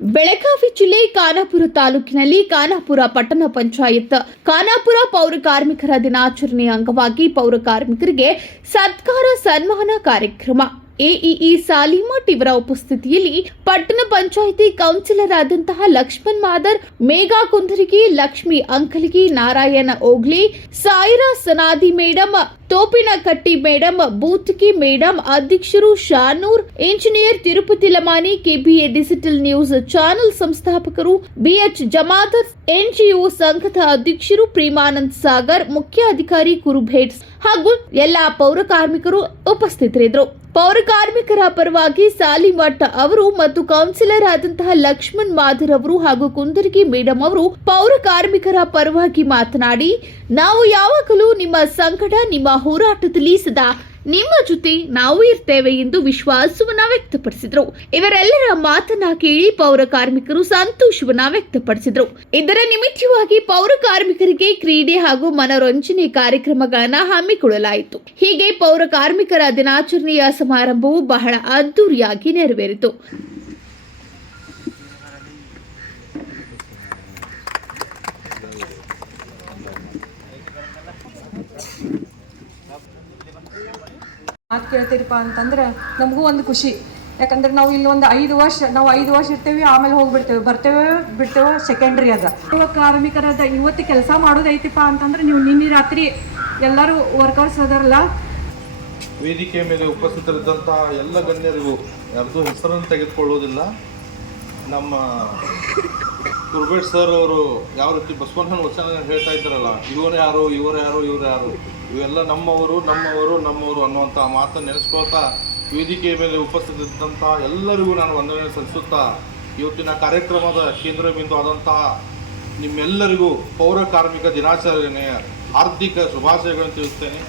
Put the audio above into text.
ಬೆಳಗಾವಿ ಜಿಲ್ಲೆ ಖಾನಾಪುರ ತಾಲೂಕಿನಲ್ಲಿ ಖಾನಾಪುರ ಪಟ್ಟಣ ಪಂಚಾಯತ್ ಖಾನಾಪುರ ಪೌರ ಕಾರ್ಮಿಕರ ದಿನಾಚರಣೆಯ ಅಂಗವಾಗಿ ಪೌರ ಕಾರ್ಮಿಕರಿಗೆ ಸತ್ಕಾರ ಸನ್ಮಾನ ಕಾರ್ಯಕ್ರಮ ಎಇಇ ಸಾಲಿಮಠ್ ಇವರ ಉಪಸ್ಥಿತಿಯಲ್ಲಿ ಪಟ್ಟಣ ಪಂಚಾಯಿತಿ ಕೌನ್ಸಿಲರ್ ಆದಂತಹ Lakshman Madar, Megha Kundaragi, Lakshmi Ankalagi, Narayana Ogli, Saira Sanadi madam, Topinakatti madam, Bootki madam, ಅಧ್ಯಕ್ಷರು Shanur, engineer Tirupati Lamani, KBA digital news channel ಸಂಸ್ಥಾಪಕರು ಬಿಎಚ್ ಜಮಾದರ್, ಎನ್ಜಿಒ ಸಂಘದ ಅಧ್ಯಕ್ಷರು ಪ್ರೇಮಾನಂದ್ ಸಾಗರ್, ಮುಖ್ಯ ಅಧಿಕಾರಿ ಕುರುಭೇಟ್ಸ್ ಹಾಗೂ ಎಲ್ಲಾ ಪೌರ ಕಾರ್ಮಿಕರು ಉಪಸ್ಥಿತರಿದ್ದರು. ಪೌರ ಕಾರ್ಮಿಕರ ಪರವಾಗಿ ಸಾಲಿಮಠ್ ಅವರು ಮತ್ತು ಕೌನ್ಸಿಲರ್ ಆದಂತಹ ಲಕ್ಷ್ಮಣ್ ಮಾದರ್ ಅವರು ಹಾಗೂ ಕುಂದರ್ಗಿ ಮೇಡಂ ಅವರು ಪೌರ ಕಾರ್ಮಿಕರ ಪರವಾಗಿ ಮಾತನಾಡಿ, ನಾವು ಯಾವಾಗಲೂ ನಿಮ್ಮ ಸಂಕಟ, ನಿಮ್ಮ ಹೋರಾಟದಲ್ಲಿ ಸದಾ ನಿಮ್ಮ ಜೊತೆ ನಾವು ಇರ್ತೇವೆ ಎಂದು ವಿಶ್ವಾಸವನ್ನ ವ್ಯಕ್ತಪಡಿಸಿದರು. ಇವರೆಲ್ಲರ ಮಾತನ್ನ ಕೇಳಿ ಪೌರ ಕಾರ್ಮಿಕರು ಸಂತೋಷವನ್ನ ವ್ಯಕ್ತಪಡಿಸಿದರು. ಇದರ ನಿಮಿತ್ತವಾಗಿ ಪೌರ ಕಾರ್ಮಿಕರಿಗೆ ಕ್ರೀಡೆ ಹಾಗೂ ಮನೋರಂಜನೆ ಕಾರ್ಯಕ್ರಮಗಳನ್ನ ಹಮ್ಮಿಕೊಳ್ಳಲಾಯಿತು. ಹೀಗೆ ಪೌರ ಕಾರ್ಮಿಕರ ದಿನಾಚರಣೆಯ ಸಮಾರಂಭವು ಬಹಳ ಅದ್ದೂರಿಯಾಗಿ ನೆರವೇರಿತು. ಮಾತು ಕೇಳ್ತೀರಪ್ಪ ಅಂತಂದ್ರೆ ನಮಗೂ ಒಂದು ಖುಷಿ. ಯಾಕಂದ್ರೆ ನಾವು ಇಲ್ಲಿ ಒಂದು 5 ವರ್ಷ ಇರ್ತೇವೆ, ಆಮೇಲೆ ಹೋಗ್ಬಿಡ್ತೇವೆ, ಬರ್ತೇವೆ ಬಿಡ್ತೇವೆ, ಸೆಕೆಂಡ್ರಿ ಅದ. ಕಾರ್ಮಿಕರದ ಇವತ್ತು ಕೆಲಸ ಮಾಡೋದೈತಿಪ್ಪ ಅಂತಂದ್ರೆ ನೀವು ನಿನ್ನೆ ರಾತ್ರಿ ಎಲ್ಲರೂ ವರ್ಕರ್ಸ್ ಅದಾರಲ್ಲ, ವೇದಿಕೆ ಮೇಲೆ ಉಪಸ್ಥಿತರಿದ್ದಂಥ ಎಲ್ಲ ಗಣ್ಯರಿಗೂ ಯಾರ್ದು ಹೆಸರನ್ನು ತೆಗೆದುಕೊಳ್ಳೋದಿಲ್ಲ. ನಮ್ಮ ಕುರುಬೇಟ್ ಸರ್ ಅವರು ಯಾವ ರೀತಿ ಬಸವಣ್ಣನ ವಚನ ಹೇಳ್ತಾ ಇದ್ದಾರಲ್ಲ, ಇವರು ಯಾರು ಇವೆಲ್ಲ ನಮ್ಮವರು ಅನ್ನುವಂಥ ಮಾತನ್ನು ನೆನೆಸ್ಕೊಳ್ತಾ ವೇದಿಕೆಯ ಮೇಲೆ ಉಪಸ್ಥಿತರಿದ್ದಂಥ ಎಲ್ಲರಿಗೂ ನಾನು ವಂದನೆ ಸಲ್ಲಿಸುತ್ತಾ ಇವತ್ತಿನ ಕಾರ್ಯಕ್ರಮದ ಕೇಂದ್ರ ಬಿಂದು ಆದಂತಹ ನಿಮ್ಮೆಲ್ಲರಿಗೂ ಪೌರ ಕಾರ್ಮಿಕ ದಿನಾಚರಣೆಯ ಹಾರ್ದಿಕ ಶುಭಾಶಯಗಳನ್ನು ತಿಳಿಸ್ತೇನೆ.